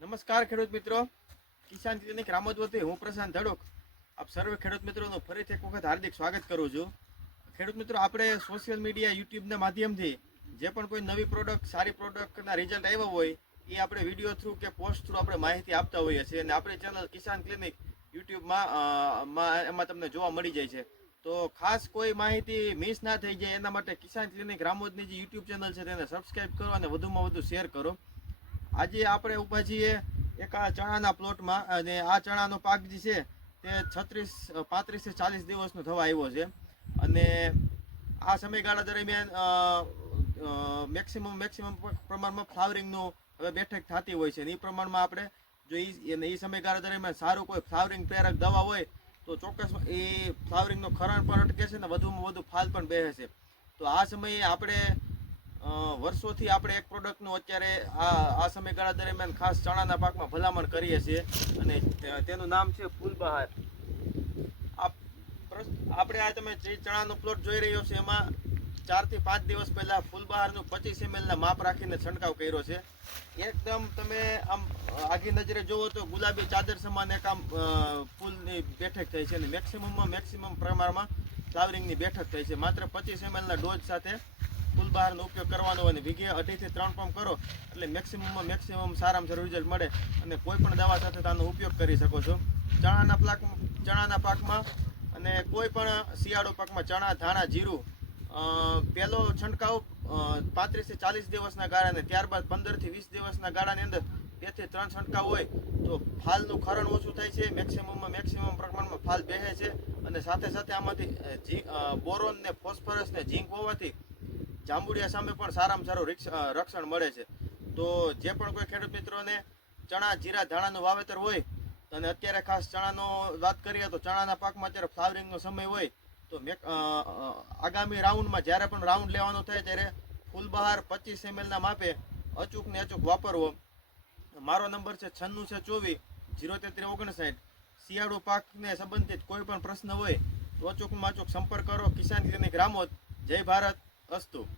નમસ્કાર ખેડૂત મિત્રો. કિસાન ક્લિનિક રામોદ વતી હું પ્રશાંત ધડોક. આપ સર્વે ખેડૂત મિત્રોનું ફરીથી એક વખત હાર્દિક સ્વાગત કરું છું. ખેડૂત મિત્રો, આપણે સોશિયલ મીડિયા, યુટ્યુબના માધ્યમથી જે પણ કોઈ નવી પ્રોડક્ટ, સારી પ્રોડક્ટના રિઝલ્ટ આવ્યા હોય, એ આપણે વીડિયો થ્રુ કે પોસ્ટ થ્રુ આપણે માહિતી આપતા હોઈએ છીએ અને આપણી ચેનલ કિસાન ક્લિનિક યુટ્યુબમાં એમાં તમને જોવા મળી જાય છે. તો ખાસ કોઈ માહિતી મિસ ના થઈ જાય, એના માટે કિસાન ક્લિનિક રામોદની જે યુટ્યુબ ચેનલ છે, તેને સબસ્ક્રાઇબ કરો અને વધુમાં વધુ શેર કરો. આજે આપણે ઊભા છીએ એક આ ચણાના પ્લોટમાં અને આ ચણાનો પાક જે છે તે છત્રીસ, પાંત્રીસથી ચાલીસ દિવસનો થવા આવ્યો છે. અને આ સમયગાળા દરમિયાન મેક્સિમમ મેક્સિમમ પ્રમાણમાં ફ્લાવરિંગનું હવે બેઠક થતી હોય છે. અને એ પ્રમાણમાં આપણે જો એ સમયગાળા દરમિયાન સારું કોઈ ફ્લાવરિંગ પ્રેરક દવા હોય, તો ચોક્કસ એ ફ્લાવરિંગનો ખરણ પણ અટકે છે ને વધુમાં વધુ ફાલ પણ બેસે તો આ સમયે આપણે વર્ષોથી આપણે એક પ્રોડક્ટનું અત્યારે આ આ સમયગાળા દરમિયાન ખાસ ચણાના પાકમાં ભલામણ કરીએ છીએ અને તેનું નામ છે ફૂલબહાર. આપણે આ તમે જે ચણાનો પ્લોટ જોઈ રહ્યો છે એમાં ચારથી પાંચ દિવસ પહેલાં ફૂલબહારનું પચીસ એમએલના માપ રાખીને છંટકાવ કર્યો છે. એકદમ તમે આમ આગી નજરે જોવો તો ગુલાબી ચાદર સમાન એક આમ ફૂલની બેઠક થઈ છે અને મેક્સિમમમાં મેક્સિમમ પ્રમાણમાં ફ્લાવરિંગની બેઠક થઈ છે. માત્ર પચીસ એમએલના ડોઝ સાથે ફૂલબહારનો ઉપયોગ કરવાનો અને વીઘે અઢીથી ત્રણ પંપ કરો, એટલે મેક્સિમમમાં મેક્સિમમ સારામાં સારું રિઝલ્ટ મળે અને કોઈ પણ દવા સાથે આનો ઉપયોગ કરી શકો છો. ચણાના પાક, ચણાના પાકમાં અને કોઈ પણ શિયાળો પાકમાં ચણા, ધાણા, જીરું પહેલો છંટકાવ પાંત્રીસથી ચાલીસ દિવસના ગાળાને, ત્યારબાદ પંદરથી વીસ દિવસના ગાળાની અંદર બેથી ત્રણ છંટકાવ હોય તો ફાલનું ખરણ ઓછું થાય છે, મેક્સિમમમાં મેક્સિમમ પ્રમાણમાં ફાલ બેસે છે અને સાથે સાથે આમાંથી બોરોન ને ફોસ્ફરસ ને ઝીંક હોવાથી જાંબુડિયા સામે પણ સારામાં સારું રિક્ષ- રક્ષણ મળે છે. તો જે પણ કોઈ ખેડૂત મિત્રોને ચણા જીરા ધાણાનું વાવેતર હોય, અને અત્યારે ખાસ ચણાનો વાત કરીએ તો ચણાના પાકમાં અત્યારે ફ્લાવરિંગનો સમય હોય, તો આગામી રાઉન્ડમાં જ્યારે પણ રાઉન્ડ લેવાનો થાય ત્યારે ફૂલબહાર પચીસ એમએલના માપે અચૂક ને અચૂક વાપરવો. મારો નંબર છે છન્નું છે ચોવીસ જીરો તેત્રીસ ઓગણસાઠ. શિયાળુ પાકને સંબંધિત કોઈ પણ પ્રશ્ન હોય તો અચૂકમાં અચૂક સંપર્ક કરો. કિસાન ક્લિનિક, રામોદ. જય ભારત. અસ્તુ.